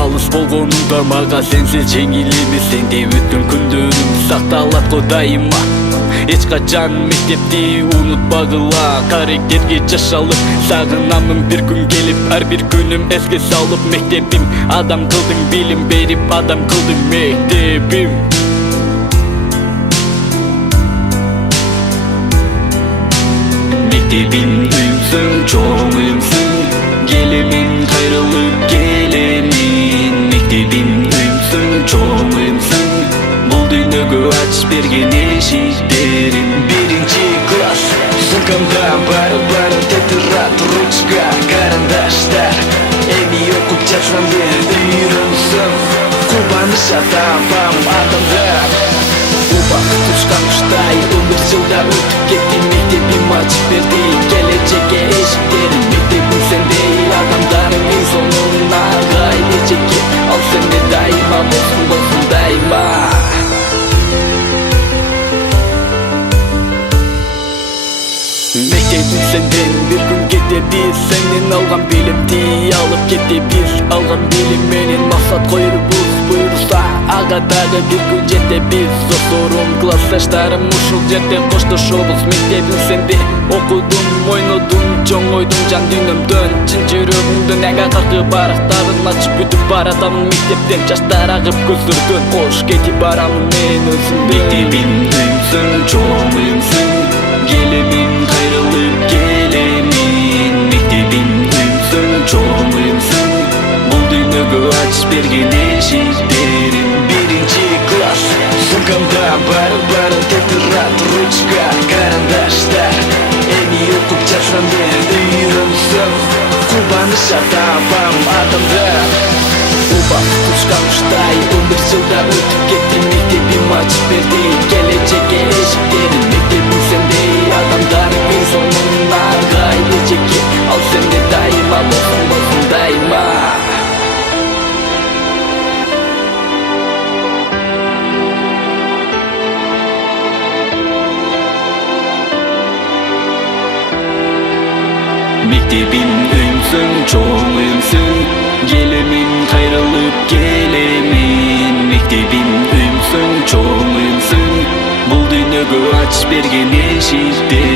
алыс болгонуңда мага сенсиз жеңил эмес. Сенде өткөн күндөрүм сакталат го дайыма. Эч качан мектепти унутпагыла. Каректерге жашалып сагынамын бир күн келип, ар бир күнүм эске салып. Мектебим адам кылдың, билим берип адам кылдың мектебим. Мектебим үйүмсүң, чоң үйүмсүң, келемин кайрылып келемин. Мектебим үйүмсүң, чоң үйүмсүң, бул дүйнөгө ачып берген эшиктерим. Биринчи класс, сумкамда бары тетират ручка, карандаштар. Эми окуп жатсам бир үйрөнсөм, кубаныч табам адамдар. Убакыт учкан куштай өмүр жылдар өтүп кетти. Мектебим ачып берди келечекке эшиктерин. Мектебим сендей адамдарыңдын сонуна келечекке. Ал сенде дайыма болсун дайыма. Мектебим сенден бир күн кетебиз. Сенден алган билимди алып кетебиз. Алган билим менен максат коербуз. Буюрса ага дагы бир күн жетебиз. Досторум, классташтарым ушул жерде коштошобуз. Мектебим сенде окудум, ойнодум, чоңойдум жан дүйнөмдөн. Чын жүрөгүмдөн ага каркы барактарын ачып күтүп баратам. Мектептен жаштар агып көздөрдөн, кош кетип барамын мен өзүмдөн. Мектебим үйүмсүң, чоң үйүмсүң, келемин кайрылып келемин. Мектебим үйүмсүң, чоң үйүмсүң, бул дүйнөгө ачып берген эшиктерим. Биринчи класс, сумкамда бары тетират ручка, карандаштар. Эми окуп жатсам бир үйрөнсөм, кубаныч табам адамдар. Убакыт учкан куштай өмүр жылдар өтүп кетти. Мектебим ачып берди келечекке эшиктерин. Мектебим сендей адамдардын сонуна келечекке. Ал сенде дайыма болсун дайыма. Mektebimin uyumsun, çoğun uyumsun, gelemin kayrılıp gelemin. Mektebimin uyumsun, çoğun uyumsun, bul dünyagı aç bergen eşikte.